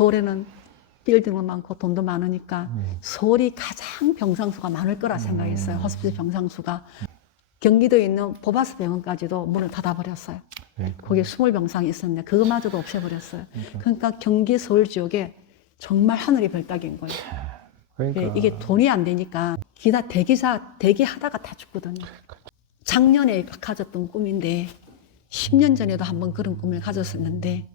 서울에는 빌딩도 많고 돈도 많으니까 서울이 가장 병상수가 많을 거라 생각했어요. 호스피스 병상수가. 경기도에 있는 보바스 병원까지도 문을 닫아버렸어요. 거기에 20병상이 있었는데 그거마저도 없애버렸어요. 그러니까 경기 서울 지역에 정말 하늘이 별따기인 거예요. 그러니까. 이게 돈이 안 되니까 기다 대기하다가 다 죽거든요. 작년에 가졌던 꿈인데 10년 전에도 한번 그런 꿈을 가졌었는데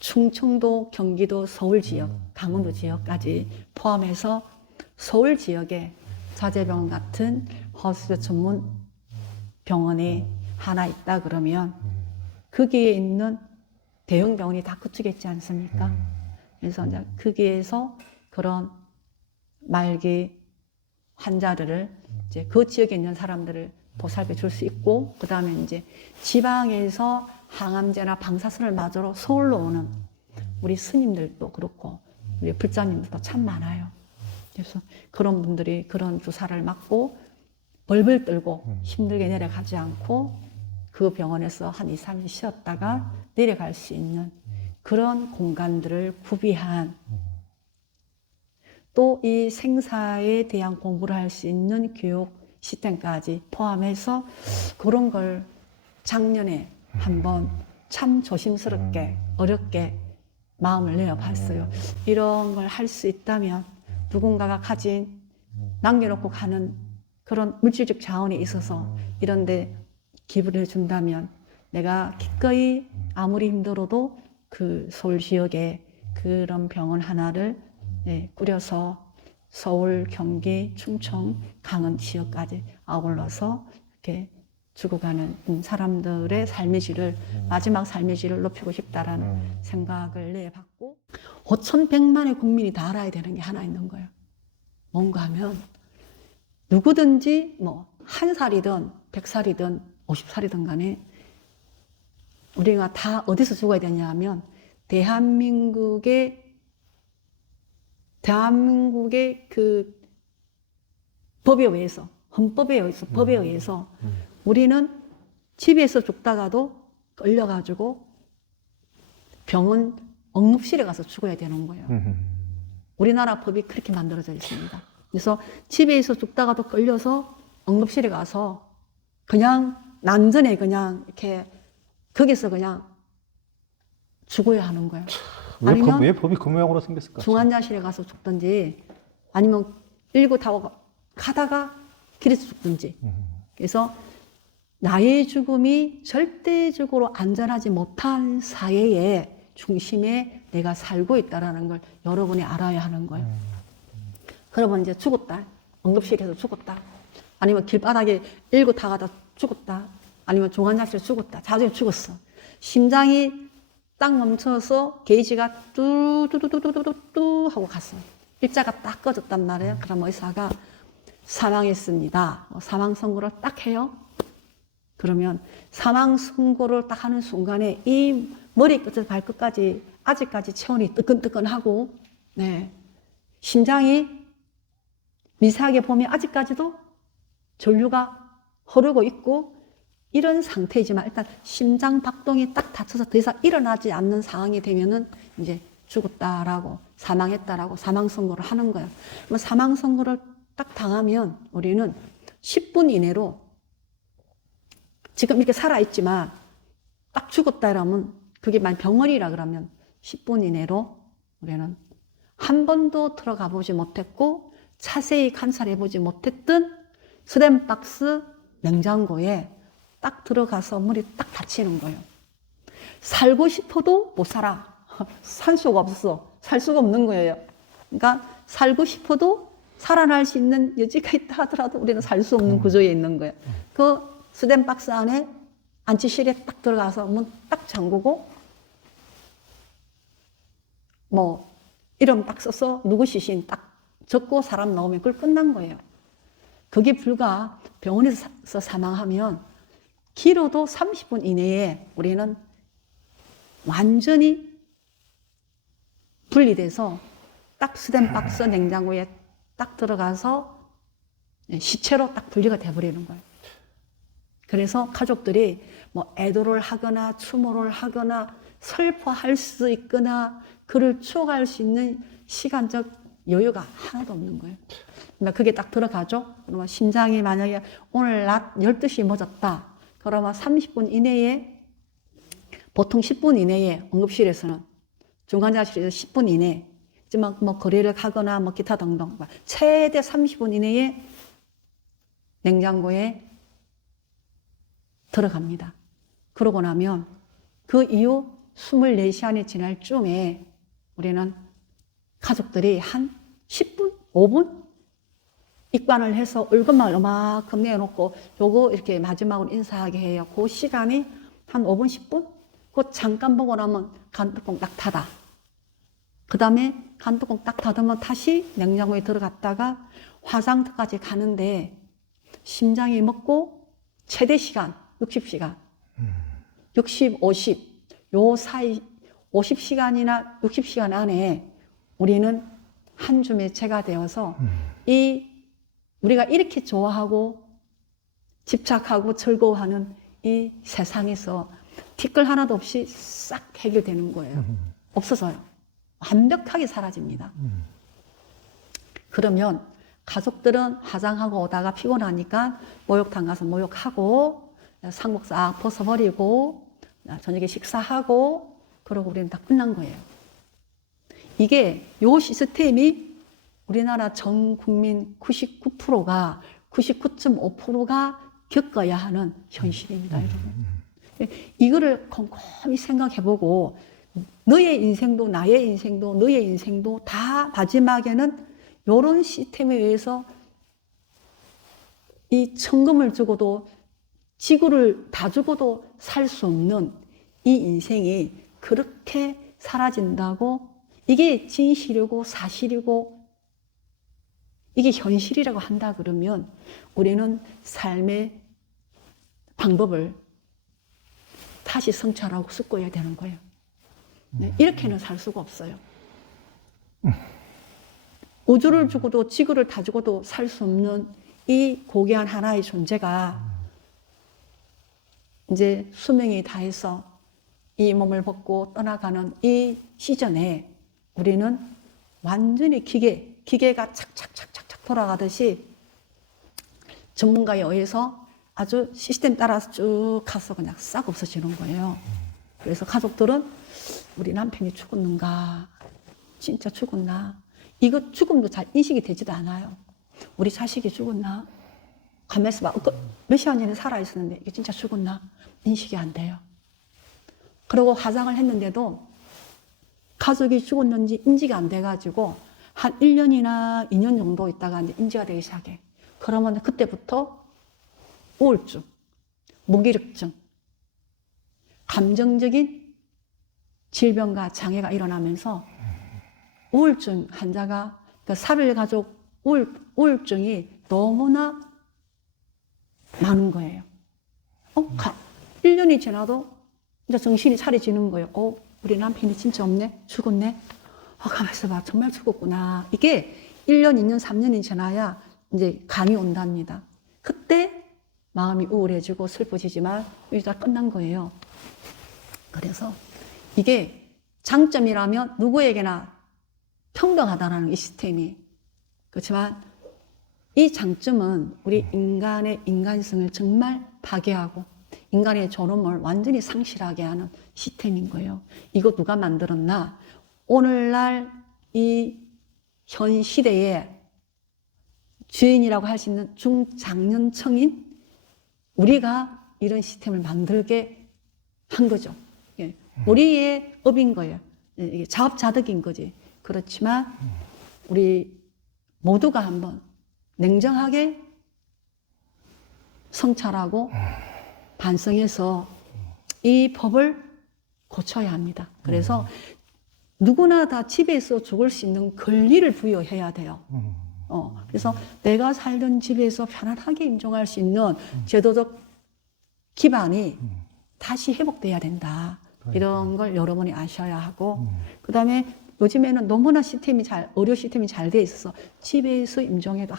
충청도, 경기도, 서울 지역, 강원도 지역까지 포함해서 서울 지역에 자재병원 같은 호스피스 전문 병원이 하나 있다 그러면 거기에 있는 대형 병원이 다 그쪽에 있지 않습니까? 그래서 이제 거기에서 그런 말기 환자들을 이제 그 지역에 있는 사람들을 보살펴 줄 수 있고, 그 다음에 이제 지방에서 항암제나 방사선을 맞으러 서울로 오는 우리 스님들도 그렇고, 우리 불자님들도 참 많아요. 그래서 그런 분들이 그런 주사를 맞고 벌벌 떨고 힘들게 내려가지 않고 그 병원에서 한 2, 3일 쉬었다가 내려갈 수 있는 그런 공간들을 구비한, 또 이 생사에 대한 공부를 할 수 있는 교육 시스템까지 포함해서 그런 걸 작년에 한번 참 조심스럽게 어렵게 마음을 내어봤어요. 이런 걸 할 수 있다면 누군가가 가진 남겨놓고 가는 그런 물질적 자원이 있어서 이런데 기부를 해준다면 내가 기꺼이 아무리 힘들어도 그 서울 지역에 그런 병원 하나를 꾸려서 서울, 경기, 충청, 강원 지역까지 아울러서 이렇게 죽어가는 사람들의 삶의 질을, 마지막 삶의 질을 높이고 싶다라는 생각을 내봤고, 5,100만의 국민이 다 알아야 되는 게 하나 있는 거예요. 뭔가 하면 누구든지 뭐 1살이든 100살이든 50살이든 간에 우리가 다 어디서 죽어야 되냐 하면 대한민국의 그 법에 의해서, 헌법에 의해서, 법에 의해서 우리는 집에서 죽다가도 끌려가지고 병원 응급실에 가서 죽어야 되는 거예요. 우리나라 법이 그렇게 만들어져 있습니다. 그래서 집에서 죽다가도 끌려서 응급실에 가서 그냥 난전에 그냥 이렇게 거기서 그냥 죽어야 하는 거예요. 아니면 왜 법이 그 모양으로 생겼을까? 중환자실에 가서 죽든지 아니면 일고 타고 가다가 길에서 죽든지. 그래서 나의 죽음이 절대적으로 안전하지 못한 사회의 중심에 내가 살고 있다는 걸 여러분이 알아야 하는 거예요. 그러면 이제 죽었다, 응급실에서 죽었다, 아니면 길바닥에 일고 타가다 죽었다, 아니면 중환자실에 죽었다, 자주에 죽었어. 심장이 딱 멈춰서 게이지가 뚜뚜뚜뚜뚜뚜 하고 갔어. 일자가 딱 꺼졌단 말이에요. 그럼 의사가 사망했습니다, 사망 선고를 딱 해요. 그러면 사망 선고를 딱 하는 순간에 이 머리끝에서 발끝까지 아직까지 체온이 뜨끈뜨끈하고, 심장이 미세하게 보면 아직까지도 전류가 흐르고 있고 이런 상태이지만 일단 심장 박동이 딱 닫혀서 더 이상 일어나지 않는 상황이 되면은 이제 죽었다라고, 사망했다라고 사망 선고를 하는 거예요. 그럼 사망 선고를 딱 당하면 우리는 10분 이내로, 지금 이렇게 살아있지만 딱 죽었다 이러면, 그게 만약 병원이라 그러면 10분 이내로 우리는 한 번도 들어가 보지 못했고 자세히 관찰해 보지 못했던 스탠박스 냉장고에 딱 들어가서 물이 딱 닫히는 거예요. 살고 싶어도 못 살아. 살 수가 없어. 살 수가 없는 거예요. 그러니까 살고 싶어도 살아날 수 있는 여지가 있다 하더라도 우리는 살 수 없는 구조에 있는 거예요. 그 스탠박스 안에 안치실에 딱 들어가서 문 딱 잠그고 뭐 이름 딱 써서 누구 시신 딱 적고 사람 나오면 그걸 끝난 거예요. 그게 불과 병원에서 사망하면 길어도 30분 이내에 우리는 완전히 분리돼서 딱 스탠박스 냉장고에 딱 들어가서 시체로 딱 분리가 돼버리는 거예요. 그래서 가족들이 뭐 애도를 하거나 추모를 하거나 슬퍼할 수 있거나 그를 추억할 수 있는 시간적 여유가 하나도 없는 거예요. 그러니까 그게 딱 들어가죠. 그러면 심장이 만약에 오늘 낮 12시에 멎었다. 그러면 30분 이내에, 보통 10분 이내에 응급실에서는, 중환자실에서 10분 이내에, 뭐 거리를 가거나 뭐 기타 등등 최대 30분 이내에 냉장고에 들어갑니다. 그러고 나면 그 이후 24시간이 지날 쯤에 우리는 가족들이 한 10분, 5분 입관을 해서 얼굴만 요만큼 내놓고 요거 이렇게 마지막으로 인사하게 해요. 그 시간이 한 5분, 10분? 그 잠깐 보고 나면 간뚜껑 딱 닫아. 그 다음에 간뚜껑 딱 닫으면 다시 냉장고에 들어갔다가 화상터까지 가는데 심장이 멎고 최대 시간 60시간 60, 50 요 사이 50시간이나 60시간 안에 우리는 한 줌의 채가 되어서 이 우리가 이렇게 좋아하고 집착하고 즐거워하는 이 세상에서 티끌 하나도 없이 싹 해결되는 거예요. 없어서요. 완벽하게 사라집니다. 그러면 가족들은 화장하고 오다가 피곤하니까 목욕탕 가서 목욕하고 상복 싹 벗어버리고 저녁에 식사하고 그러고 우리는 다 끝난 거예요. 이게 요 시스템이 우리나라 전 국민 99%가 99.5%가 겪어야 하는 현실입니다, 여러분. 이거를 곰곰이 생각해보고 너의 인생도 나의 인생도 너의 인생도 다 마지막에는 이런 시스템에 의해서 이 천금을 주고도 지구를 다 주고도 살 수 없는 이 인생이 그렇게 사라진다고 이게 진실이고 사실이고 이게 현실이라고 한다 그러면 우리는 삶의 방법을 다시 성찰하고 숙고해야 되는 거예요. 네, 이렇게는 살 수가 없어요. 우주를 주고도 지구를 다 주고도 살 수 없는 이 고귀한 하나의 존재가 이제 수명이 다해서 이 몸을 벗고 떠나가는 이 시즌에 우리는 완전히 기계가 착착착착착 돌아가듯이 전문가에 의해서 아주 시스템 따라서 쭉 가서 그냥 싹 없어지는 거예요. 그래서 가족들은 우리 남편이 죽었는가? 진짜 죽었나? 이거 죽음도 잘 인식이 되지도 않아요. 우리 자식이 죽었나? 가만있어 봐. 몇 시간 전에 살아있었는데 이게 진짜 죽었나? 인식이 안 돼요. 그리고 화장을 했는데도 가족이 죽었는지 인지가 안 돼가지고 한 1년이나 2년 정도 있다가 이제 인지가 되기 시작해. 그러면 그때부터 우울증, 무기력증, 감정적인 질병과 장애가 일어나면서 우울증 환자가 그 사별가족 우울증이 너무나 많은 거예요. 1년이 지나도 이제 정신이 차려지는 거예요. 우리 남편이 진짜 없네? 죽었네? 가만 있어봐. 정말 죽었구나. 이게 1년, 2년, 3년이 지나야 이제 감이 온답니다. 그때 마음이 우울해지고 슬퍼지지만 이제 다 끝난 거예요. 그래서 이게 장점이라면 누구에게나 평등하다라는 이 시스템이. 그렇지만 이 장점은 우리 인간의 인간성을 정말 파괴하고 인간의 존엄을 완전히 상실하게 하는 시스템인 거예요. 이거 누가 만들었나? 오늘날 이 현 시대에 주인이라고 할 수 있는 중장년층인 우리가 이런 시스템을 만들게 한 거죠. 우리의 업인 거예요. 이게 자업자득인 거지. 그렇지만 우리 모두가 한번 냉정하게 성찰하고 반성해서 이 법을 고쳐야 합니다. 그래서 누구나 다 집에서 죽을 수 있는 권리를 부여해야 돼요. 그래서 내가 살던 집에서 편안하게 임종할 수 있는 제도적 기반이 다시 회복돼야 된다. 이런 걸 여러분이 아셔야 하고, 그 다음에 요즘에는 너무나 의료 시스템이 잘 돼 있어서 집에서 임종해도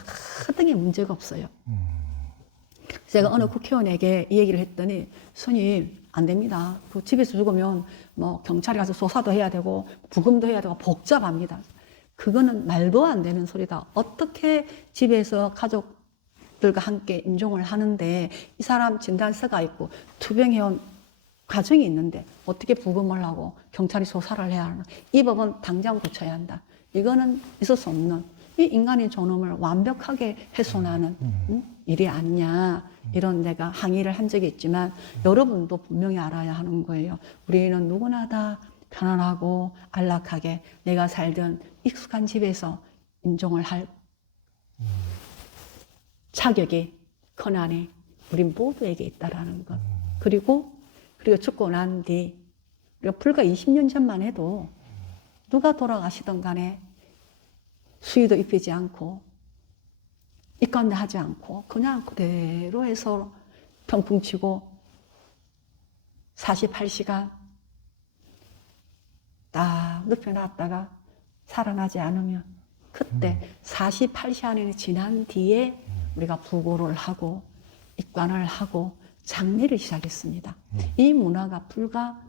하등의 문제가 없어요. 제가 어느 국회의원에게 이 얘기를 했더니, 스님, 안 됩니다. 그 집에서 죽으면 뭐 경찰에 가서 조사도 해야 되고 부검도 해야 되고 복잡합니다. 그거는 말도 안 되는 소리다. 어떻게 집에서 가족들과 함께 임종을 하는데 이 사람 진단서가 있고 투병해온 과정이 있는데 어떻게 부검을 하고 경찰이 조사를 해야 하나. 이 법은 당장 고쳐야 한다. 이거는 있을 수 없는 이 인간의 존엄을 완벽하게 훼손하는 일이 아니냐. 이런 내가 항의를 한 적이 있지만 여러분도 분명히 알아야 하는 거예요. 우리는 누구나 다 편안하고 안락하게 내가 살던 익숙한 집에서 임종을 할 자격이 권한이 우리 모두에게 있다라는 것. 그리고 죽고 난 뒤 우리가 불과 20년 전만 해도 누가 돌아가시던 간에 수의도 입히지 않고 입관도 하지 않고 그냥 그대로 해서 평풍 치고 48시간 딱 눕혀놨다가 살아나지 않으면 그때 48시간이 지난 뒤에 우리가 부고를 하고 입관을 하고 장례를 시작했습니다. 이 문화가 불과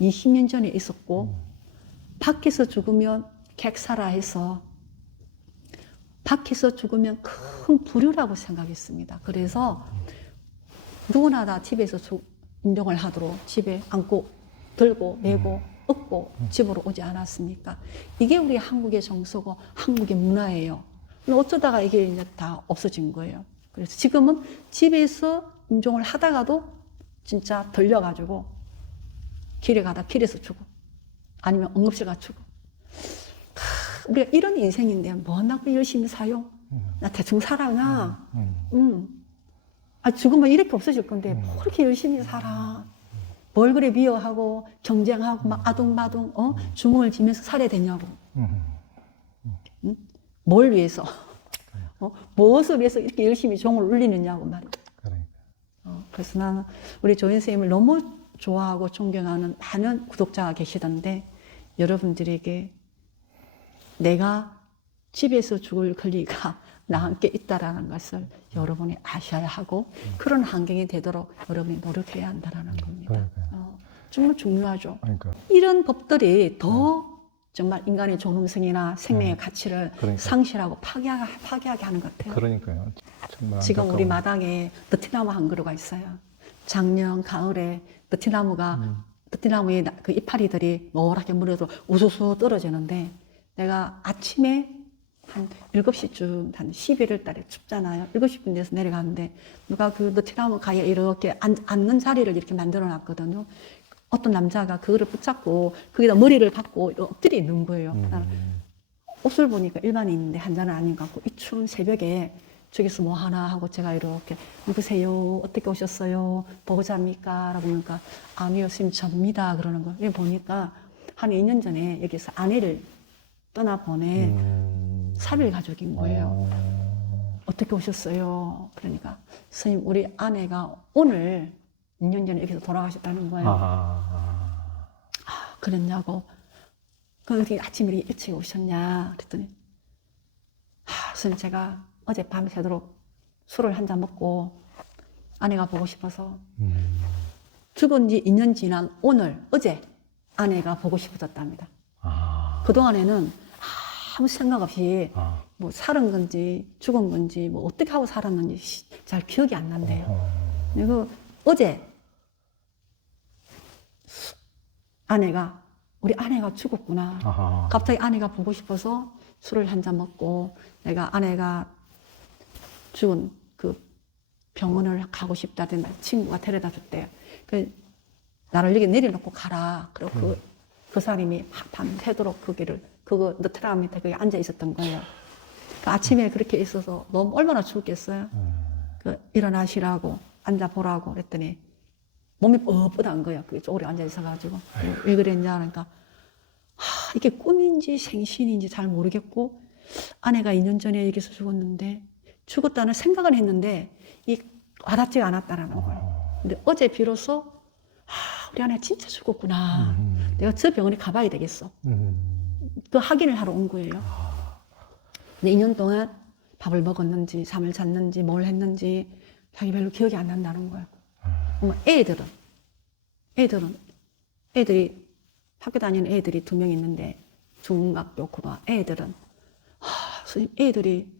20년 전에 있었고 밖에서 죽으면 객사라 해서 밖에서 죽으면 큰 불효라고 생각했습니다. 그래서 누구나 다 집에서 임종을 하도록 집에 안고 들고 메고 업고 집으로 오지 않았습니까? 이게 우리 한국의 정서고 한국의 문화예요. 어쩌다가 이게 이제 다 없어진 거예요. 그래서 지금은 집에서 임종을 하다가도 진짜 들려가지고 길에 가다 길에서 죽어. 아니면 응급실 가 죽어. 우리가 이런 인생인데 뭐 한다고 열심히 사요? 나 대충 살아 그냥. 죽으면 이렇게 없어질 건데 뭐 그렇게 열심히 살아. 뭘 그래 미워하고 경쟁하고 막 아둥바둥 주먹을 쥐면서 살아야 되냐고. 뭘 위해서? 무엇을 위해서 이렇게 열심히 종을 울리느냐고 말이야. 그래서 나는 우리 조인 선생님을 너무 좋아하고 존경하는 많은 구독자가 계시던데 여러분들에게 내가 집에서 죽을 권리가 나와 함께 있다라는 것을 여러분이 아셔야 하고 그런 환경이 되도록 여러분이 노력해야 한다는 겁니다. 정말 중요하죠. 그러니까. 이런 법들이 더 정말 인간의 존엄성이나 생명의 가치를 상실하고 파괴하게 하는 것 같아요. 그러니까요. 정말 지금 안타까워. 우리 마당에 느티나무 한 그루가 있어요. 작년 가을에 느티나무의 그 이파리들이 노랗게 물에서 우수수 떨어지는데 내가 아침에 한 7시쯤 한 11월 달에 춥잖아요. 7시 분 돼서 내려가는데 누가 그 느티나무 가에 이렇게 앉는 자리를 이렇게 만들어 놨거든요. 어떤 남자가 그거를 붙잡고 거기다 머리를 박고 엎드려 있는 거예요. 옷을 보니까 일반인인데 한자는 아닌 것 같고 이 추운 새벽에 저기서 뭐 하나 하고 제가 이렇게 누구세요? 어떻게 오셨어요? 보호자입니까? 라고 하니까 아니요, 스님 접니다. 그러는 거예요. 보니까 한 2년 전에 여기서 아내를 떠나보낸 사별 가족인 거예요. 어떻게 오셨어요? 그러니까 스님 우리 아내가 오늘 2년 전에 여기서 돌아가셨다는 거예요. 그랬냐고. 그래서 아침에 일찍 오셨냐? 그랬더니 스님 제가 어젯밤 새도록 술을 한 잔 먹고 아내가 보고 싶어서 죽은 지 2년 지난 오늘 어제 아내가 보고 싶어졌답니다. 그동안에는 아무 생각 없이 뭐 살은 건지 죽은 건지 뭐 어떻게 하고 살았는지 잘 기억이 안 난대요. 그리고 어제 우리 아내가 죽었구나. 갑자기 아내가 보고 싶어서 술을 한 잔 먹고 내가 아내가 죽은 그 병원을 가고 싶다던 친구가 데려다 줬대요. 나를 여기 내려놓고 가라. 그리고 그 사람이 밤새도록 그거 너트람 밑에 거기 앉아 있었던 거예요. 아침에 그렇게 있어서 너무 얼마나 추웠겠어요. 일어나시라고 앉아보라고 그랬더니 몸이 뻣뻣한 거야. 그게 오래 앉아 있어가지고. 왜 그랬냐 하니까 이게 꿈인지 생신인지 잘 모르겠고 아내가 2년 전에 여기서 죽었는데 죽었다는 생각은 했는데 와닿지가 않았다라는 거예요. 근데 어제 비로소 우리 아내가 진짜 죽었구나. 내가 저 병원에 가봐야 되겠어. 그 확인을 하러 온 거예요. 근데 2년 동안 밥을 먹었는지 잠을 잤는지 뭘 했는지 자기 별로 기억이 안 난다는 거예요. 애들은 애들이 학교 다니는 애들이 2명 있는데 중학교, 고등학교 애들은 선생님 애들이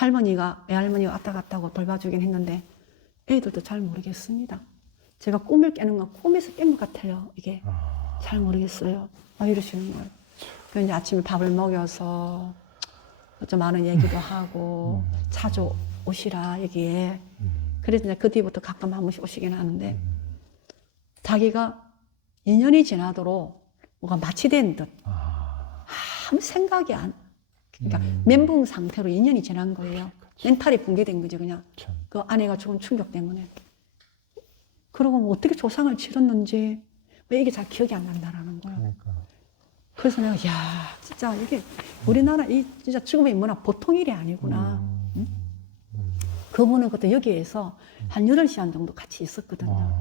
외할머니가 왔다 갔다 하고 돌봐주긴 했는데 애들도 잘 모르겠습니다. 제가 꿈을 깨는 건 꿈에서 깬 것 같아요. 이게 잘 모르겠어요. 이러시는 거예요. 그래서 이제 아침에 밥을 먹여서 좀 많은 얘기도 하고 자주 오시라 여기에. 그래서 이제 그 뒤부터 가끔 한 번씩 오시긴 하는데 자기가 2년이 지나도록 뭐가 마취된 듯 아무 생각이 그러니까 멘붕 상태로 2년이 지난 거예요. 멘탈이 붕괴된 거죠, 그냥. 참. 그 아내가 죽은 충격 때문에. 그러고 뭐 어떻게 조상을 치렀는지 왜 이게 잘 기억이 안 난다라는 거예요. 그러니까. 그래서 내가 진짜 이게 우리나라 이 진짜 죽음의 문화 보통 일이 아니구나. 응? 그분은 그때 여기에서 한 8시간 정도 같이 있었거든요.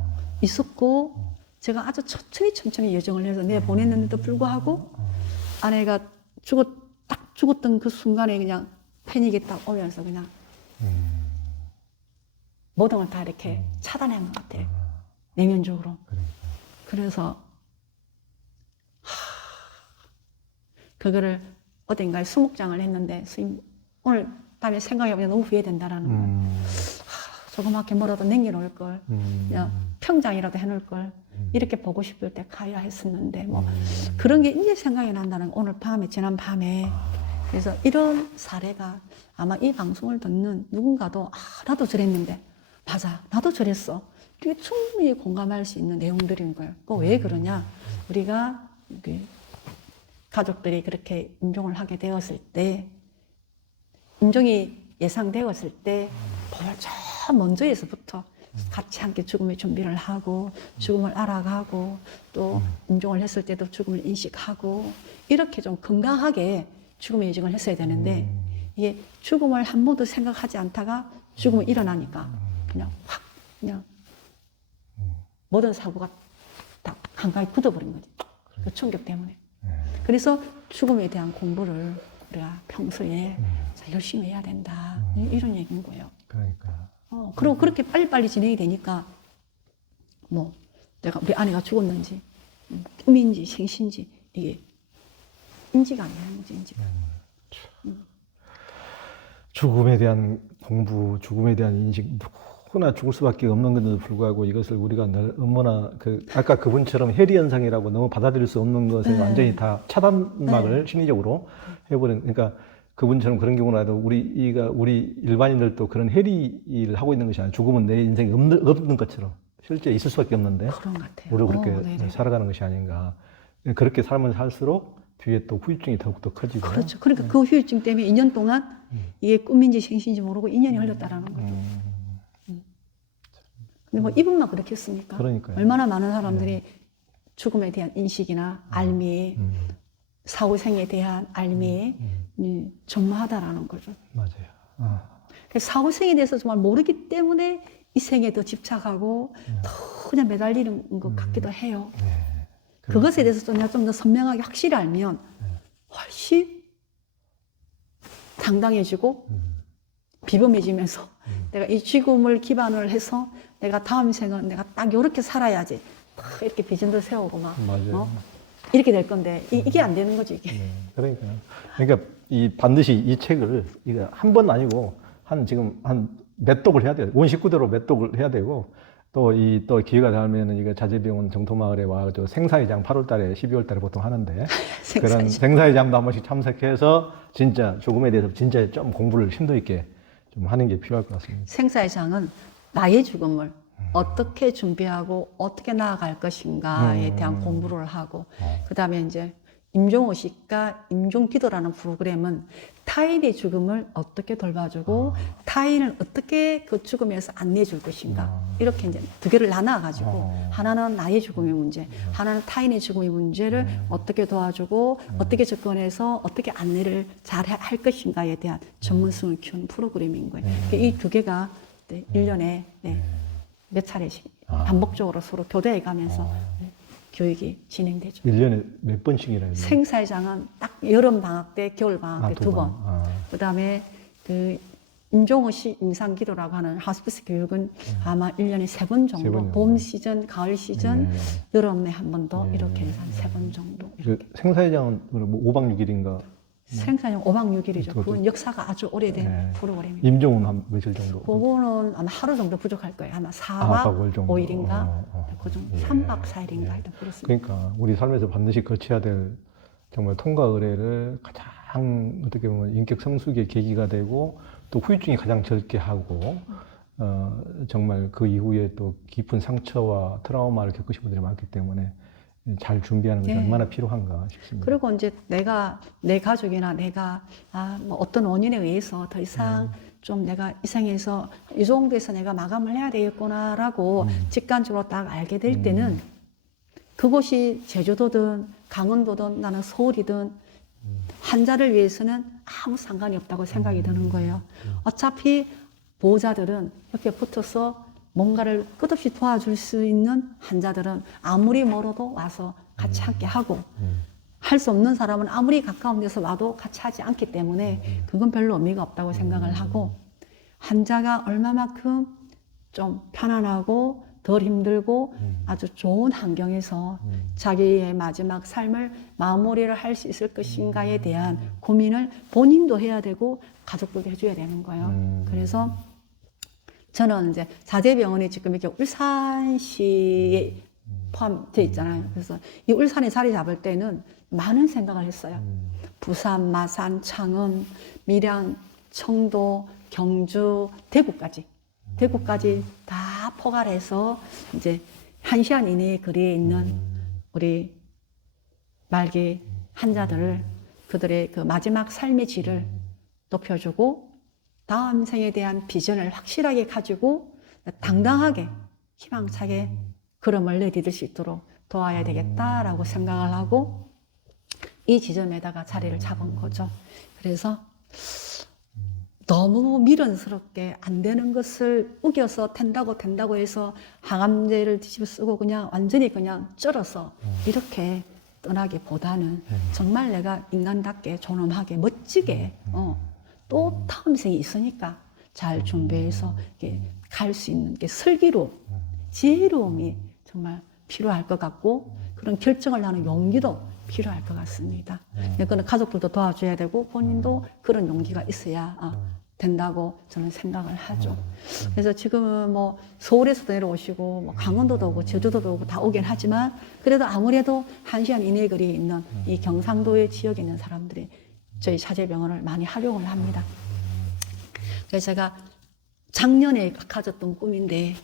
있었고 제가 아주 천천히 여정을 해서 보냈는데도 불구하고 아내가 딱 죽었던 그 순간에 그냥 패닉이 딱 오면서 그냥 모든 걸 다 이렇게 차단한 것 같아요. 내면적으로. 그러니까. 그래서 그거를 어딘가에 수목장을 했는데 스님 오늘 다음에 생각해보면 너무 후회된다라는 거예요. 조그맣게 뭐라도 남겨놓을 걸, 그냥 평장이라도 해놓을 걸, 이렇게 보고 싶을 때 가야 했었는데 뭐 그런 게 이제 생각이 난다는 거예요. 지난 밤에. 그래서 이런 사례가 아마 이 방송을 듣는 누군가도 나도 저랬는데 맞아 나도 저랬어. 이게 충분히 공감할 수 있는 내용들인 거예요. 왜 그러냐? 우리가 가족들이 그렇게 임종을 하게 되었을 때 임종이 예상되었을 때 저 먼저에서부터 같이 함께 죽음의 준비를 하고 죽음을 알아가고 또 임종을 했을 때도 죽음을 인식하고 이렇게 좀 건강하게 죽음의 예정을 했어야 되는데 이게 죽음을 한 번도 생각하지 않다가 죽음이 일어나니까 그냥 확 그냥 모든 사고가 다 한강에 굳어버린 거지. 그 충격 때문에. 그래서 죽음에 대한 공부를 우리가 평소에 잘 열심히 해야 된다. 이런 얘기인 거예요. 그러니까. 그리고 그렇게 빨리빨리 진행이 되니까 뭐 내가 우리 아내가 죽었는지 꿈인지 생신지 이게 인지가 안 되는 거지. 인지가. 죽음에 대한 공부, 죽음에 대한 인식, 누구나 죽을 수밖에 없는 건데도 불구하고 이것을 우리가 늘 얼마나 아까 그분처럼 해리 현상이라고 너무 받아들일 수 없는 것에 네. 완전히 다 차단막을 심리적으로 해버린. 그러니까 그분처럼 그런 경우라도 우리 일반인들도 그런 해리를 하고 있는 것이 아니라 죽음은 내 인생에 없는 것처럼 실제 있을 수밖에 없는데 그런 것 같아요. 우리가 그렇게 살아가는 것이 아닌가. 그렇게 살면 살수록 뒤에 또 후유증이 더욱더 커지고. 그렇죠. 그러니까 그 후유증 때문에 2년 동안 이게 꿈인지 생신인지 모르고 2년이 흘렀다라는 거죠. 근데 뭐 이분만 그렇겠습니까? 그러니까요. 얼마나 많은 사람들이 죽음에 대한 인식이나 알미, 사후생에 대한 알미 전무하다라는 거죠. 맞아요. 사후생에 대해서 정말 모르기 때문에 이 생에 더 집착하고 더 그냥 매달리는 것 같기도 해요. 네. 그것에 대해서 좀 더 선명하게 확실히 알면 훨씬 당당해지고 비범해지면서 내가 이 죽음을 기반을 해서 내가 다음 생은 내가 딱 이렇게 살아야지 딱 이렇게 비전도 세우고 막 맞아요. 이렇게 될 건데 이게 안 되는 거지 이게. 네, 그러니까 반드시 이 책을 이거 한 번 아니고 지금 한 몇 독을 해야 돼요. 원식구대로 몇 독을 해야 되고 또 기회가 되면은 이거 자제병원 정토마을에 와서 생사회장 8월달에 12월달에 보통 하는데 그런 생사회장도 한 번씩 참석해서 진짜 죽음에 대해서 진짜 좀 공부를 심도 있게 좀 하는 게 필요할 것 같습니다. 생사회장은 나의 죽음을 어떻게 준비하고 어떻게 나아갈 것인가에 대한 공부를 하고 그 다음에 이제 임종의식과 임종기도라는 프로그램은 타인의 죽음을 어떻게 돌봐주고 타인을 어떻게 그 죽음에서 안내줄 것인가 이렇게 이제 두 개를 나눠가지고 하나는 나의 죽음의 문제, 하나는 타인의 죽음의 문제를 어떻게 도와주고 어떻게 접근해서 어떻게 안내를 잘 할 것인가에 대한 전문성을 키우는 프로그램인 거예요. 이 두 개가 1년에 몇 차례씩 반복적으로 서로 교대해 가면서 교육이 진행되죠. 1년에 몇 번씩이나? 생사회장은 딱 여름 방학 때, 겨울 방학 때 2번. 그 다음에 임종호 씨 임상기도라고 하는 하스피스 교육은 아마 1년에 3번 정도, 3번 봄 시즌, 가을 시즌, 네. 여름에 한 번 더 네. 이렇게 해서 한 3번 정도. 그 생사회장은 뭐 5박 6일인가? 생사용 5박 6일이죠. 그것도- 그건 역사가 아주 오래된 네. 프로그램입니다. 임종은 한 며칠 정도? 그거는 아마 하루 정도 부족할 거예요. 아마 4박 4박 5일 정도. 5일인가? 그 정도. 예. 3박 4일인가 하여튼 그렇습니다. 그러니까 우리 삶에서 반드시 거쳐야 될 정말 통과 의례를 가장 어떻게 보면 인격 성숙의 계기가 되고 또 후유증이 가장 적게 하고 정말 그 이후에 또 깊은 상처와 트라우마를 겪으신 분들이 많기 때문에 잘 준비하는 것이 네. 얼마나 필요한가 싶습니다. 그리고 이제 내가 내 가족이나 내가 뭐 어떤 원인에 의해서 더 이상 좀 내가 이 생에서 이 정도에서 내가 마감을 해야 되겠구나라고 직관적으로 딱 알게 될 때는 그곳이 제주도든 강원도든 나는 서울이든 환자를 위해서는 아무 상관이 없다고 생각이 드는 거예요. 어차피 보호자들은 옆에 붙어서 뭔가를 끝없이 도와줄 수 있는 환자들은 아무리 멀어도 와서 같이 함께 하고 할 수 없는 사람은 아무리 가까운 데서 와도 같이 하지 않기 때문에 그건 별로 의미가 없다고 생각을 하고 환자가 얼마만큼 좀 편안하고 덜 힘들고 아주 좋은 환경에서 자기의 마지막 삶을 마무리를 할 수 있을 것인가에 대한 고민을 본인도 해야 되고 가족들도 해줘야 되는 거예요. 그래서 저는 이제 자재병원이 지금 이렇게 울산시에 포함되어 있잖아요. 그래서 이 울산에 자리 잡을 때는 많은 생각을 했어요. 부산, 마산, 창원, 밀양, 청도, 경주, 대구까지 다 포괄해서 이제 1시간 이내에 거리에 있는 우리 말기 환자들을 그들의 그 마지막 삶의 질을 높여주고 다음 생에 대한 비전을 확실하게 가지고 당당하게 희망차게 걸음을 내디딜 수 있도록 도와야 되겠다라고 생각을 하고 이 지점에다가 자리를 잡은 거죠. 그래서 너무 미련스럽게 안 되는 것을 우겨서 된다고 해서 항암제를 뒤집어 쓰고 그냥 완전히 그냥 쩔어서 이렇게 떠나기보다는 정말 내가 인간답게 존엄하게 멋지게 또 다음 생이 있으니까 잘 준비해서 갈 수 있는 게 슬기로 지혜로움이 정말 필요할 것 같고 그런 결정을 하는 용기도 필요할 것 같습니다. 그건 가족들도 도와줘야 되고 본인도 그런 용기가 있어야 된다고 저는 생각을 하죠. 그래서 지금은 뭐 서울에서도 내려오시고 뭐 강원도도 오고 제주도도 오고 다 오긴 하지만 그래도 아무래도 1시간 이내 거리에 있는 이 경상도의 지역에 있는 사람들이 저희 자재병원을 많이 활용을 합니다. 그래서 제가 작년에 가졌던 꿈인데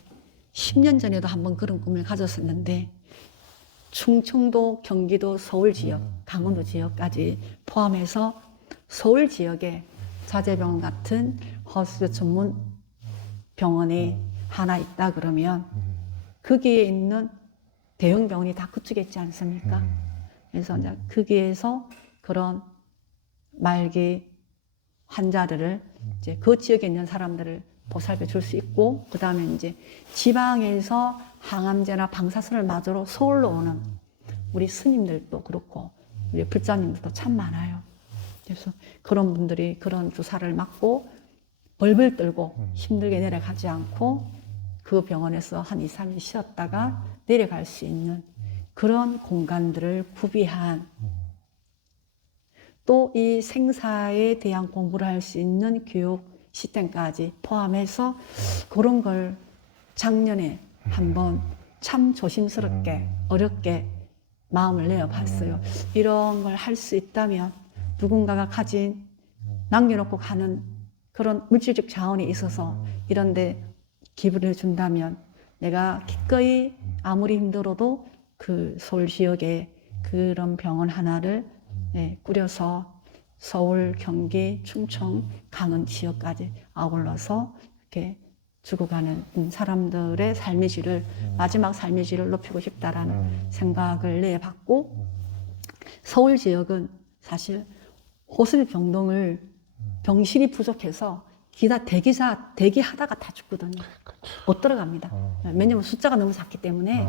10년 전에도 한번 그런 꿈을 가졌었는데 충청도, 경기도, 서울 지역, 강원도 지역까지 포함해서 서울 지역에 자재병원 같은 허스피 전문 병원이 하나 있다 그러면 거기에 있는 대형 병원이 다 그쪽에 있지 않습니까? 그래서 이제 거기에서 그런 말기 환자들을 이제 그 지역에 있는 사람들을 보살펴 줄 수 있고 그 다음에 이제 지방에서 항암제나 방사선을 맞으러 서울로 오는 우리 스님들도 그렇고 우리 불자님들도 참 많아요. 그래서 그런 분들이 그런 주사를 맞고 벌벌 떨고 힘들게 내려가지 않고 그 병원에서 한 2, 3일 쉬었다가 내려갈 수 있는 그런 공간들을 구비한 또 이 생사에 대한 공부를 할 수 있는 교육 시스템까지 포함해서 그런 걸 작년에 한번 참 조심스럽게 어렵게 마음을 내어봤어요. 이런 걸 할 수 있다면 누군가가 가진 남겨놓고 가는 그런 물질적 자원이 있어서 이런데 기부를 해준다면 내가 기꺼이 아무리 힘들어도 그 서울 지역에 그런 병원 하나를 꾸려서 서울, 경기, 충청, 강원 지역까지 아울러서 이렇게 죽어가는 사람들의 삶의 질을 마지막 삶의 질을 높이고 싶다라는 생각을 내봤고 서울 지역은 사실 호흡 병동을 병실이 부족해서 대기하다가 다 죽거든요. 못 들어갑니다. 왜냐면 숫자가 너무 작기 때문에.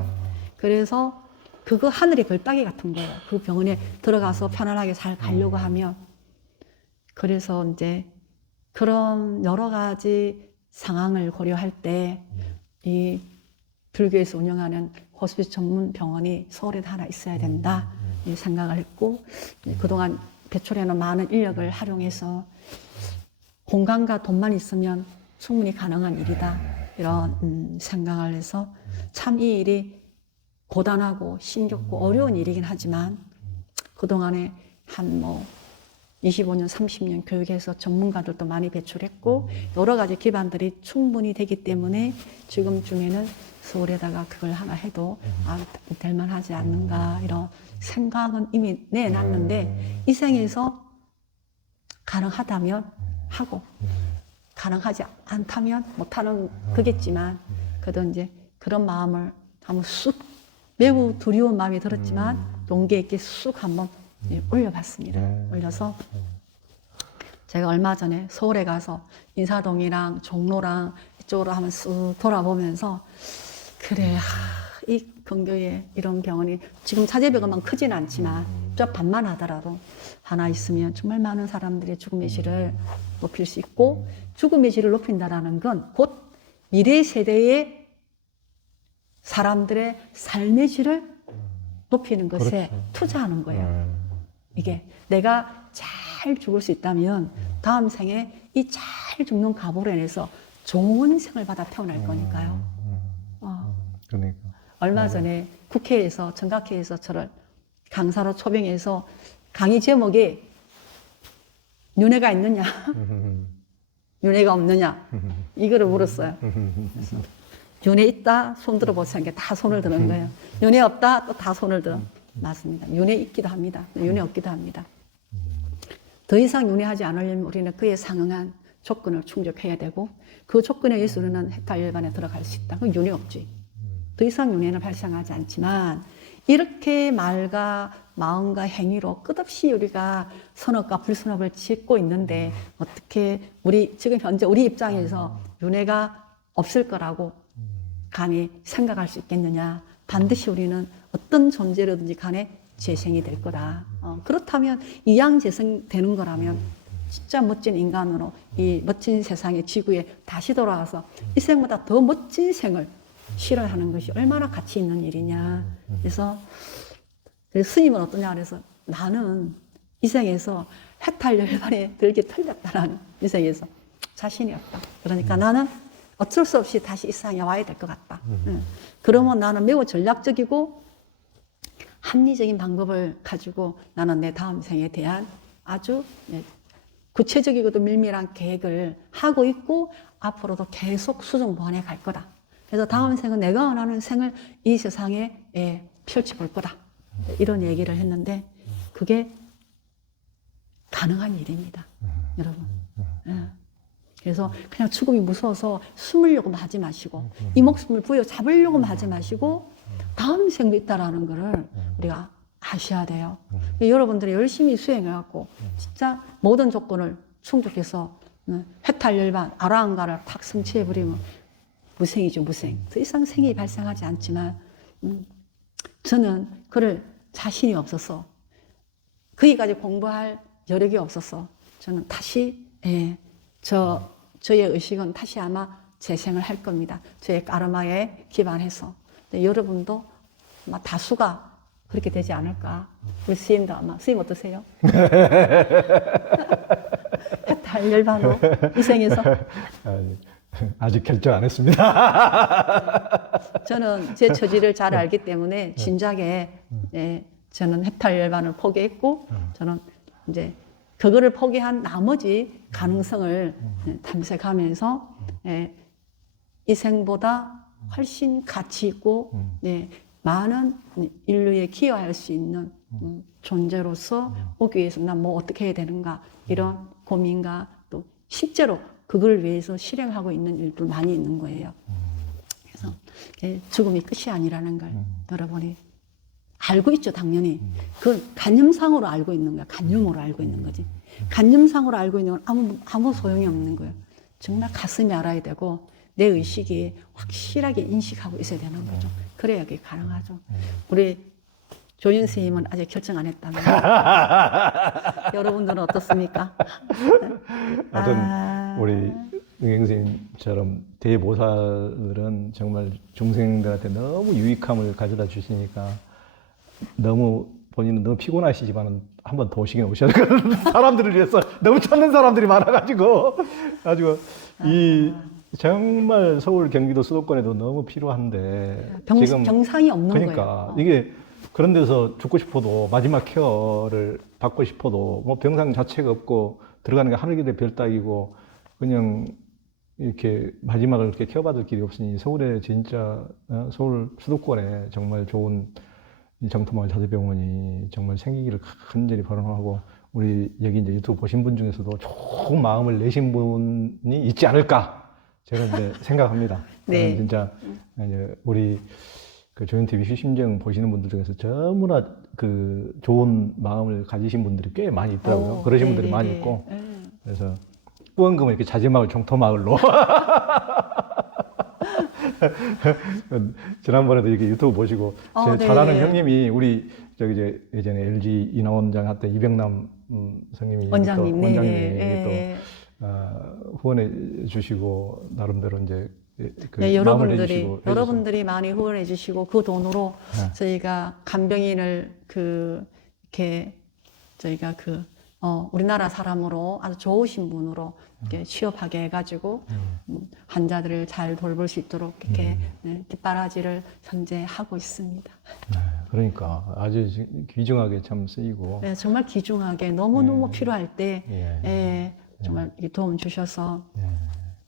그래서 그거 하늘의 별따기 같은 거예요. 그 병원에 들어가서 편안하게 잘 가려고 하면. 그래서 이제 그런 여러 가지 상황을 고려할 때 이 불교에서 운영하는 호스피스 전문 병원이 서울에도 하나 있어야 된다 이 생각을 했고 그동안 배출해놓은 많은 인력을 활용해서 공간과 돈만 있으면 충분히 가능한 일이다 이런 생각을 해서 참 이 일이 고단하고 힘겹고 어려운 일이긴 하지만 그동안에 한 25년, 30년 교육해서 전문가들도 많이 배출했고 여러 가지 기반들이 충분히 되기 때문에 지금쯤에는 서울에다가 그걸 하나 해도 될 만하지 않는가 이런 생각은 이미 내놨는데 이 생에서 가능하다면 하고 가능하지 않다면 못하는 거겠지만 그래도 이제 그런 마음을 한번 쑥 매우 두려운 마음이 들었지만 용기 있게 쑥 한번 올려봤습니다. 올려서 제가 얼마 전에 서울에 가서 인사동이랑 종로랑 이쪽으로 한번 쑥 돌아보면서 그래 이 근교에 이런 병원이 지금 차제병원만 크진 않지만 저 반만 하더라도 하나 있으면 정말 많은 사람들의 죽음의 질을 높일 수 있고 죽음의 질을 높인다라는 건 곧 미래 세대의 사람들의 삶의 질을 높이는 것에 그렇죠. 투자하는 거예요. 이게 내가 잘 죽을 수 있다면 다음 생에 이 잘 죽는 각오로 인해서 좋은 생을 받아 태어날 거니까요. 그러니까. 얼마 전에 국회에서 정각회에서 저를 강사로 초빙해서 강의 제목이 윤회가 있느냐 윤회가 없느냐 이거를 물었어요. 그래서 윤회 있다 손 들어보세요. 다 손을 드는 거예요. 윤회 없다 또 다 손을 들어. 맞습니다. 윤회 있기도 합니다. 윤회 없기도 합니다. 더 이상 윤회하지 않으려면 우리는 그에 상응한 조건을 충족해야 되고 그 조건에 의해서 우리는 해탈열반에 들어갈 수 있다. 그럼 윤회 없지. 더 이상 윤회는 발생하지 않지만 이렇게 말과 마음과 행위로 끝없이 우리가 선업과 불선업을 짓고 있는데 어떻게 우리 지금 현재 우리 입장에서 윤회가 없을 거라고 감히 생각할 수 있겠느냐. 반드시 우리는 어떤 존재로든지 간에 재생이 될 거다. 그렇다면 이양 재생되는 거라면 진짜 멋진 인간으로 이 멋진 세상의 지구에 다시 돌아와서 이 생보다 더 멋진 생을 실현하는 것이 얼마나 가치 있는 일이냐. 그래서 스님은 어떠냐 그래서 나는 이 생에서 해탈열반에 들게 틀렸다라는 이 생에서 자신이 없다. 그러니까 나는 어쩔 수 없이 다시 이 세상에 와야 될 것 같다. 그러면 나는 매우 전략적이고 합리적인 방법을 가지고 나는 내 다음 생에 대한 아주 구체적이고도 밀밀한 계획을 하고 있고 앞으로도 계속 수정 보완해 갈 거다. 그래서 다음 생은 내가 원하는 생을 이 세상에 펼쳐볼 거다. 이런 얘기를 했는데 그게 가능한 일입니다. 여러분. 그래서 그냥 죽음이 무서워서 숨으려고 하지 마시고 이 목숨을 부여잡으려고 하지 마시고 다음 생도 있다라는 거를 우리가 아셔야 돼요. 여러분들이 열심히 수행해갖고 진짜 모든 조건을 충족해서 해탈열반, 아라한가를 탁 성취해버리면 무생이죠, 무생. 더 이상 생이 발생하지 않지만 저는 그럴 자신이 없어서 거기까지 공부할 여력이 없어서 저는 다시 저의 의식은 다시 아마 재생을 할 겁니다. 저의 까르마에 기반해서. 여러분도 아마 다수가 그렇게 되지 않을까. 우리 스님도 아마. 스님 어떠세요? 해탈열반으로 이 생에서. 아직 결정 안 했습니다. 저는 제 처지를 잘 알기 때문에 진작에 저는 해탈열반을 포기했고 저는 이제 그거를 포기한 나머지 가능성을 탐색하면서 이 생보다 훨씬 가치 있고 많은 인류에 기여할 수 있는 존재로서 오기 위해서 난 뭐 어떻게 해야 되는가 이런 고민과 또 실제로 그걸 위해서 실행하고 있는 일도 많이 있는 거예요. 그래서 죽음이 끝이 아니라는 걸 여러분이 알고 있죠, 당연히. 그 간념상으로 알고 있는 거야. 간념으로 알고 있는 거지. 간념상으로 알고 있는 건 아무 소용이 없는 거예요. 정말 가슴이 알아야 되고 내 의식이 확실하게 인식하고 있어야 되는 거죠. 그래야 그게 가능하죠. 우리 조윤 선생님은 아직 결정 안 했다면 여러분들은 어떻습니까? 우리 응행 선생님처럼 대보살은 정말 중생들한테 너무 유익함을 가져다 주시니까 너무 본인은 너무 피곤하시지만은 한 번 더 오시긴 오셔야 되거든요. 사람들을 위해서 너무 찾는 사람들이 많아가지고 이 정말 서울 경기도 수도권에도 너무 필요한데 지금 병상이 없는 그러니까 거예요. 이게 그런 데서 죽고 싶어도 마지막 케어를 받고 싶어도 뭐 병상 자체가 없고 들어가는 게 하늘길의 별 따기고 그냥 이렇게 마지막을 이렇게 케어받을 길이 없으니 서울에 진짜 서울 수도권에 정말 좋은 이 정토마을 자제병원이 정말 생기기를 간절히 바람하고 우리 여기 이제 유튜브 보신 분 중에서도 좋은 마음을 내신 분이 있지 않을까 제가 이제 생각합니다. 네. 저는 진짜 이제 우리 그 조연TV 휴심정 보시는 분들 중에서 전부나 그 좋은 마음을 가지신 분들이 꽤 많이 있더라고요. 그러신 분들이 많이 있고 그래서 후원금을 이렇게 자제마을 정토마을로 지난번에도 이렇게 유튜브 보시고 제 네. 잘 아는 형님이 우리 저기 이제 예전에 LG 인하원장 할 때 이병남 선생님이 원장님, 또 원장님이 네. 또 후원해 주시고 나름대로 이제 그 네, 마음을 내주시고 여러분들이 많이 후원해 주시고 그 돈으로 네. 저희가 간병인을 이렇게 저희가 우리나라 사람으로 아주 좋으신 분으로 이렇게 취업하게 해가지고 환자들을 잘 돌볼 수 있도록 이렇게 뒷바라지를 현재 하고 있습니다. 네, 그러니까 아주 귀중하게 참 쓰이고 네, 정말 귀중하게 너무너무 필요할 때 정말 이렇게 도움 주셔서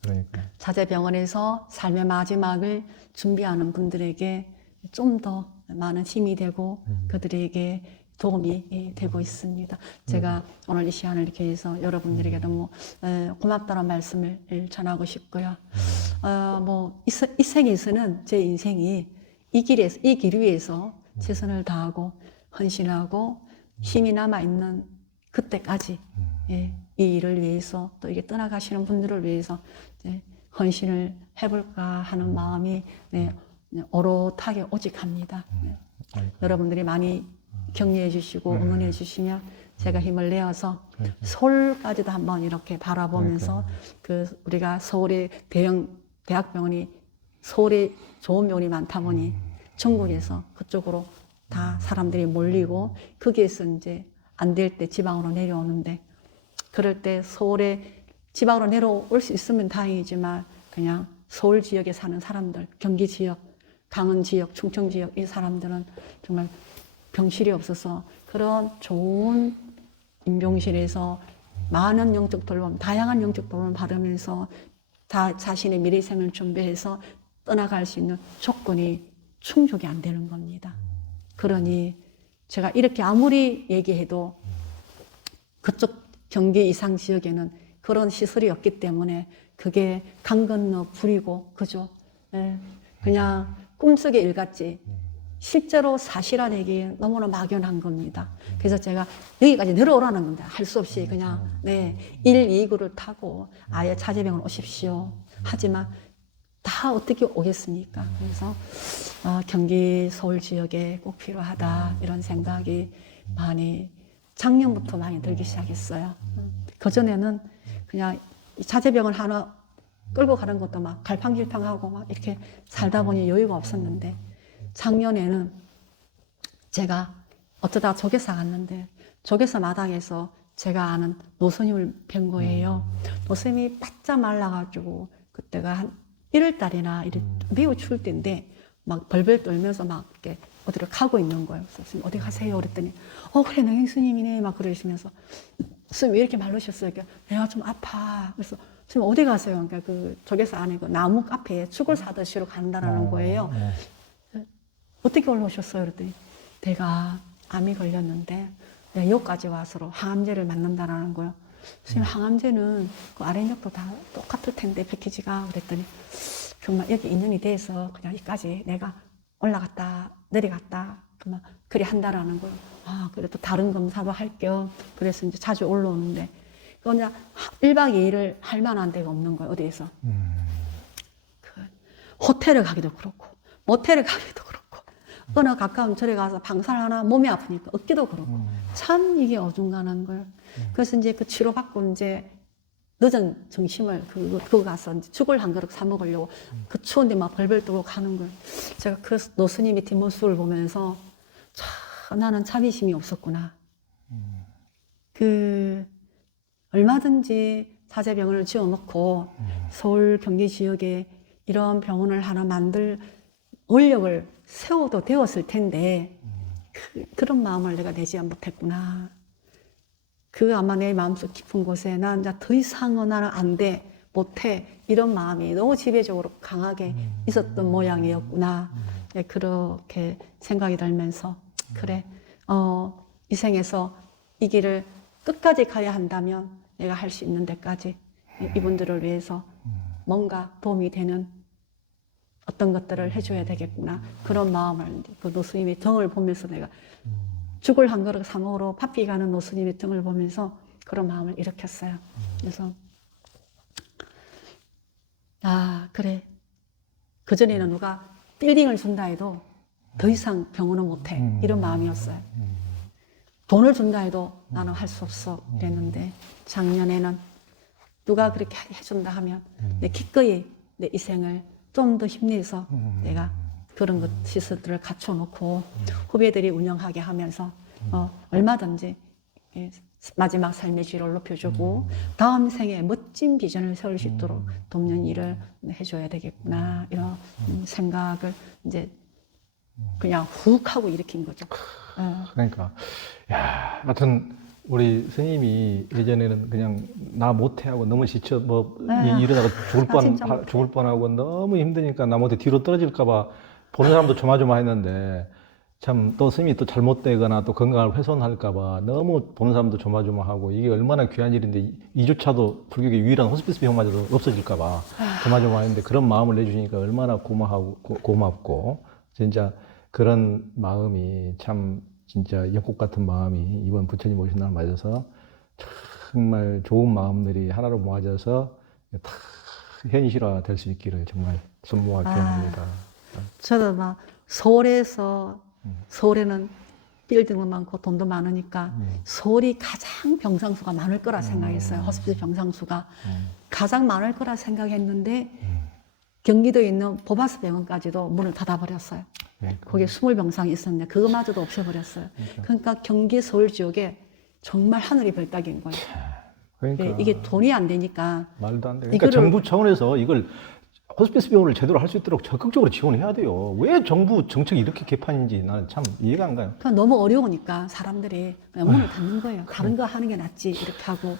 그러니까 자제병원에서 삶의 마지막을 준비하는 분들에게 좀 더 많은 힘이 되고 그들에게 도움이 되고 있습니다. 제가 오늘 이 시간을 이렇게 해서 여러분들에게 너무 고맙다는 말씀을 전하고 싶고요. 뭐 이 생에서는 제 인생이 이 길 위에서 최선을 다하고 헌신하고 힘이 남아 있는 그때까지 이 일을 위해서 또 이게 떠나가시는 분들을 위해서 헌신을 해볼까 하는 마음이 오롯하게 오직합니다. 여러분들이 많이 격려해 주시고 응원해 주시면 제가 힘을 내어서 서울까지도 한번 이렇게 바라보면서 우리가 서울의 대형 대학병원이 서울에 좋은 병원이 많다 보니 전국에서 그쪽으로 다 사람들이 몰리고 거기에서 이제 안 될 때 지방으로 내려오는데 그럴 때 서울에 지방으로 내려올 수 있으면 다행이지만 그냥 서울 지역에 사는 사람들, 경기 지역, 강원 지역, 충청 지역 이 사람들은 정말 병실이 없어서 그런 좋은 임종실에서 많은 영적 돌봄, 다양한 영적 돌봄을 받으면서 다 자신의 미래 생을 준비해서 떠나갈 수 있는 조건이 충족이 안 되는 겁니다. 그러니 제가 이렇게 아무리 얘기해도 그쪽 경기 이상 지역에는 그런 시설이 없기 때문에 그게 강 건너 불이고 그죠? 그냥 꿈속의 일 같지 실제로 사실한 얘기 너무나 막연한 겁니다. 그래서 제가 여기까지 내려오라는 건데 할 수 없이 그냥 129를 타고 아예 자제병원 오십시오. 하지만 다 어떻게 오겠습니까? 그래서 경기 서울 지역에 꼭 필요하다 이런 생각이 작년부터 많이 들기 시작했어요. 그전에는 그냥 자제병원 하나 끌고 가는 것도 막 갈팡질팡하고 막 이렇게 살다 보니 여유가 없었는데 작년에는 제가 어쩌다가 조계사 갔는데 조계사 마당에서 제가 아는 노스님을 뵌 거예요. 노스님이 바짝 말라가지고 그때가 한 1월 달이나 매우 추울 때인데 막 벌벌 떨면서 막 이렇게 어디를 가고 있는 거예요. 그래서 스님 어디 가세요? 그랬더니 그래 능행 스님이네 막 그러시면서 스님 왜 이렇게 말르셨어요? 그러니까 내가 좀 아파. 그래서 스님 어디 가세요? 그러니까 그 조계사 안에 그 나무 카페에 죽을 사드시러 간다라는 거예요. 어떻게 올라오셨어요? 그랬더니 내가 암이 걸렸는데 내가 여기까지 와서 항암제를 맞는다라는 거예요. 선생님 항암제는 그 아랫역도 다 똑같을 텐데 패키지가 그랬더니 정말 여기 인연이 돼서 그냥 여기까지 내가 올라갔다 내려갔다 그만 그리 한다라는 거예요. 그래도 다른 검사도 할 겸 그래서 이제 자주 올라오는데 그 이제 1박 2일을 할 만한 데가 없는 거예요. 어디에서 호텔을 가기도 그렇고 모텔을 가기도 그렇고 어느 가까운 절에 가서 방사를 하나 몸이 아프니까 어깨도 그렇고 참 이게 어중간한 거예요. 그래서 이제 그 치료받고 이제 늦은 점심을 그거 가서 이제 죽을 한 그릇 사 먹으려고 그 추운데 막 벌벌 떨고 가는 걸 제가 그 노스님의 뒷모습을 보면서 참 나는 자비심이 없었구나. 그 얼마든지 자재병원을 지어놓고 서울 경기 지역에 이런 병원을 하나 만들 원력을 세워도 되었을 텐데 그런 마음을 내가 내지 못했구나. 그 아마 내 마음속 깊은 곳에 난 이제 더 이상은 나는 안 돼, 못해 이런 마음이 너무 지배적으로 강하게 있었던 모양이었구나. 네, 그렇게 생각이 들면서 그래 이 생에서 이 길을 끝까지 가야 한다면 내가 할 수 있는 데까지 이분들을 위해서 뭔가 도움이 되는 어떤 것들을 해줘야 되겠구나. 그런 마음을 그 노스님의 등을 보면서 내가 죽을 한 그릇 사 먹으러 바삐 가는 노스님의 등을 보면서 그런 마음을 일으켰어요. 그래서 아 그래 그전에는 누가 빌딩을 준다 해도 더 이상 병원은 못해 이런 마음이었어요. 돈을 준다 해도 나는 할 수 없어 이랬는데 작년에는 누가 그렇게 해준다 하면 내 기꺼이 내 이 생을 좀 더 힘내서 내가 그런 것 시설들을 갖춰놓고 후배들이 운영하게 하면서 얼마든지 마지막 삶의 질을 높여주고 다음 생에 멋진 비전을 세울 수 있도록 돕는 일을 해줘야 되겠구나 이런 생각을 이제 그냥 훅 하고 일으킨 거죠. 그러니까 야, 하여튼 우리 스님이 예전에는 그냥 나 못해 하고 너무 지쳐 이러다가 죽을 뻔하고 너무 힘드니까 나 못해 뒤로 떨어질까봐 보는 사람도 조마조마했는데 참 또 스님이 또 잘못되거나 또 건강을 훼손할까봐 너무 보는 사람도 조마조마하고 이게 얼마나 귀한 일인데 이조차도 불교계 유일한 호스피스 병마저도 없어질까봐 조마조마했는데 그런 마음을 내주시니까 얼마나 고맙고 진짜 그런 마음이 참 진짜 연꽃 같은 마음이 이번 부처님 오신 날 맞아서 정말 좋은 마음들이 하나로 모아져서 다 현실화 될 수 있기를 정말 손모아 기원합니다. 저도 막 서울에는 빌딩도 많고 돈도 많으니까 서울이 가장 병상수가 많을 거라 생각했어요. 호스피스 병상수가 가장 많을 거라 생각했는데 경기도에 있는 보바스 병원까지도 문을 닫아버렸어요. 거기에 20병상이 있었는데 그거마저도 없애버렸어요. 그러니까 경기 서울 지역에 정말 하늘이 별따기인 거예요. 그러니까 이게 돈이 안 되니까 말도 안 돼. 그러니까 정부 차원에서 이걸 호스피스 병원을 제대로 할 수 있도록 적극적으로 지원해야 돼요. 왜 정부 정책이 이렇게 개판인지 나는 참 이해가 안 가요. 그러니까 너무 어려우니까 사람들이 그냥 문을 닫는 거예요. 다른 거 하는 게 낫지 이렇게 하고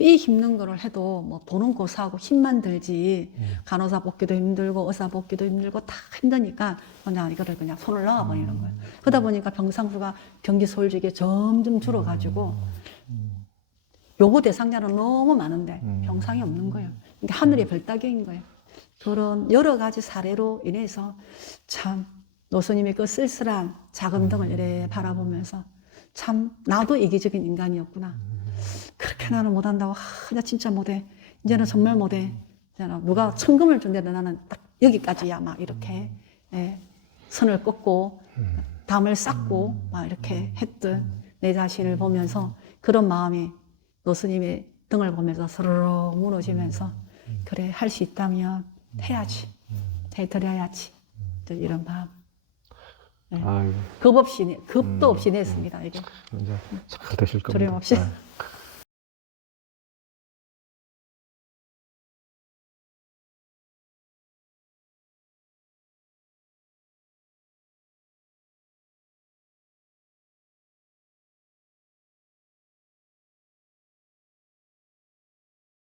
이 힘든 거를 해도 뭐 돈은 고사하고 힘만 들지 간호사 복귀도 힘들고 의사 복귀도 힘들고 다 힘드니까 그냥 이거를 그냥 손을 놔버리는 거예요. 그러다 보니까 병상수가 경기 서울 지역에 점점 줄어가지고 요구 대상자는 너무 많은데 병상이 없는 거예요. 그러니까 하늘의 별따기인 거예요. 그런 여러 가지 사례로 인해서 참 노스님의 그 쓸쓸한 작은 등을 이래 바라보면서 참 나도 이기적인 인간이었구나. 그렇게 나는 못한다고 나 진짜 못해. 이제는 정말 못해. 이제는 누가 천금을 준대도 나는 딱 여기까지야 막 이렇게 선을 꺾고 담을 쌓고 막 이렇게 했던 내 자신을 보면서 그런 마음이 노스님의 등을 보면서 스르륵 무너지면서 그래 할 수 있다면 해야지 해드려야지 이런 마음 겁도 없이 냈습니다. 이게 이제 잘 되실 겁니다. 두려움 없이.